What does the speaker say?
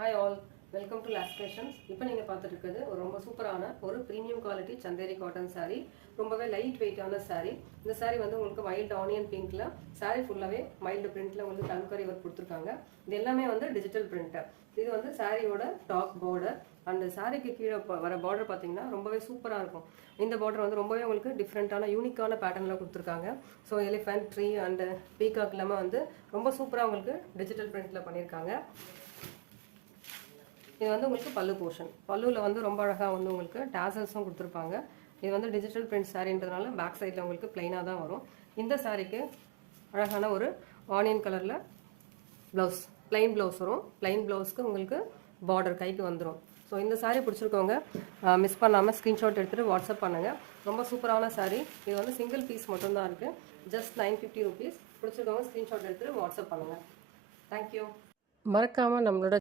Hi all, welcome to Last Fashions. இப்போ நீங்க பார்த்துட்டு இருக்கிறது ஒரு ரொம்ப சூப்பரான ஒரு premium quality Chanderi cotton saree. ரொம்பவே லைட் வெயிட்டான saree. இந்த saree வந்து உங்களுக்கு வைல்ட் ஆனியன் பிங்க்ல saree ஃபுல்லாவே மைல்ட் பிரிண்ட்ல உங்களுக்கு கல்கரி ஒர்க் கொடுத்திருக்காங்க. இது எல்லாமே வந்து டிஜிட்டல் பிரிண்ட். இது வந்து சாரியோட டாப் border and சாரிக்கு கீழே வர border பாத்தீங்கன்னா ரொம்பவே சூப்பரா இருக்கும். இந்த border வந்து ரொம்பவே உங்களுக்கு டிஃபரண்டான யூனிக்கான பேட்டர்ன்ல கொடுத்திருக்காங்க. So elephant tree and peacock எல்லாமே வந்து ரொம்ப சூப்பரா உங்களுக்கு டிஜிட்டல் பிரிண்ட்ல பண்ணிருக்காங்க. இது வந்து உங்களுக்கு பல்லு போர்ஷன். பல்லுல வந்து ரொம்ப அழகா வந்து உங்களுக்கு டாசல்ஸும் கொடுத்திருப்பாங்க. இது வந்து டிஜிட்டல் பிரிண்ட் சாரின்றதுனால பேக் சைடுல உங்களுக்கு ப்ளைனா தான் வரும். இந்த சாரிக்கு அழகான ஒரு ஆனியன் கலர்ல ப்ளவுஸ், ப்ளைன் ப்ளவுஸ் வரும். ப்ளைன் ப்ளவுஸ்க்கு உங்களுக்கு பார்டர் கைக்கு வந்துடும். ஸோ இந்த சாரி பிடிச்சிருக்கவங்க மிஸ் பண்ணாமல் ஸ்க்ரீன்ஷாட் எடுத்துகிட்டு வாட்ஸ்அப் பண்ணுங்கள். ரொம்ப சூப்பரான சாரி. இது வந்து சிங்கிள் பீஸ் மட்டும்தான் இருக்குது. Just 950 rupees. பிடிச்சிருக்கவங்க ஸ்க்ரீன்ஷாட் எடுத்துகிட்டு வாட்ஸ்அப் பண்ணுங்கள். தேங்க்யூ. மறக்காமல் நம்மளோட